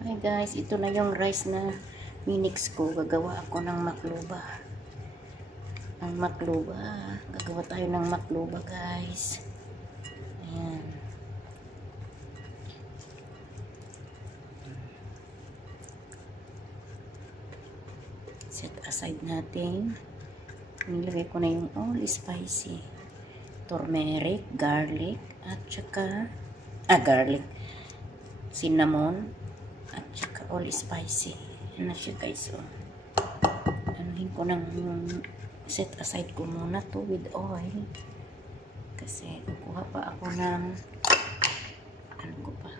Hi guys, ito na yung rice na minix ko. Gagawa ako ng makluba. Ang makluba. Gagawa tayo ng makluba guys. Ayan. Set aside natin. Nilagay ko na yung all spicy. Turmeric, garlic, at saka garlic, cinnamon, at saka all spicy. Yan na siya guys. Oh. Anuhin ko ng set aside ko muna to with oil. Kasi kukuha pa ako ng ano ko pa.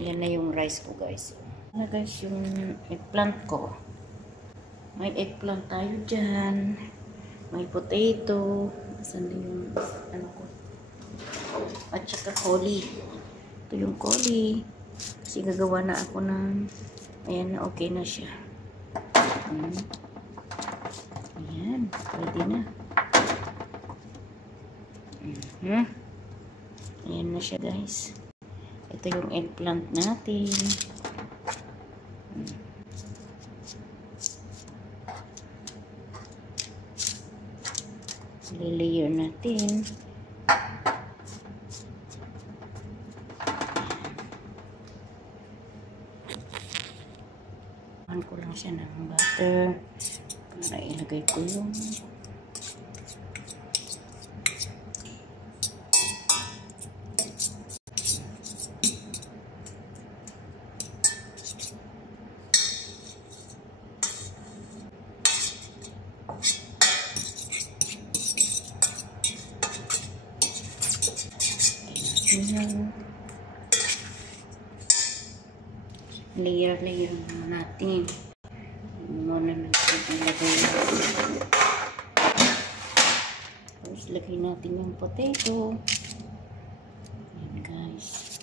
Yan na yung rice ko guys. Yan na guys yung eggplant ko. May eggplant tayo dyan. May potato. Saan din yung ano ko. At saka coli. Ito yung coli. Kasi gagawa na ako ng ayan na, okay na siya. Ayan. Pwede na. Ayan na siya guys. Ito yung eggplant natin. Layer natin. Ayan ko lang siya ng butter para ilagay ko yung layer natin. Muna natin ilagay. Tapos lagay natin yung potato. Ayan guys.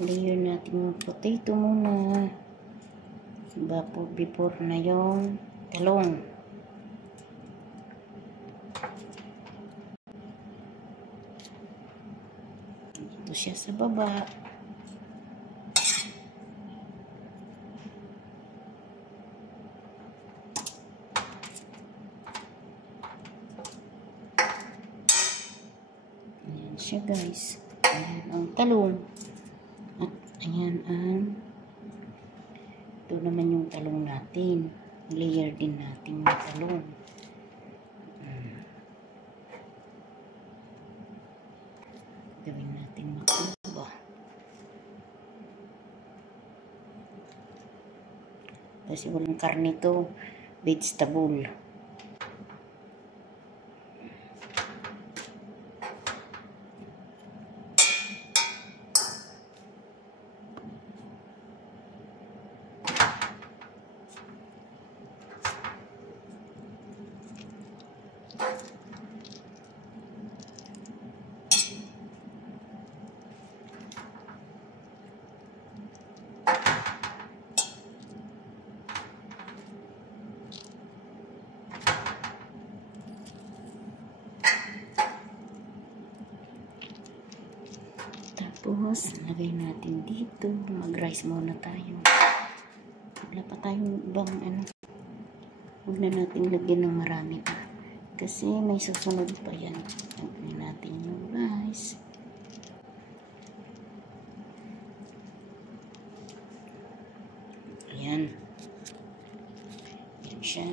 Layer natin yung potato muna. Before na yung talong. Ito siya sa baba. Ayan siya guys. Ayan ang talong. At ayan ang ito naman yung talong natin. Layer din natin yung talong. Gawin natin makluba. Kasi walang karne to. Vegetable. Tapos, lagay natin dito. Mag-rice muna tayo. Wala pa tayong ibang ano. Huwag na natin lagyan ng marami pa. Kasi may susunod pa yan. Lagyan natin yung rice. Ayan. Ayan siya.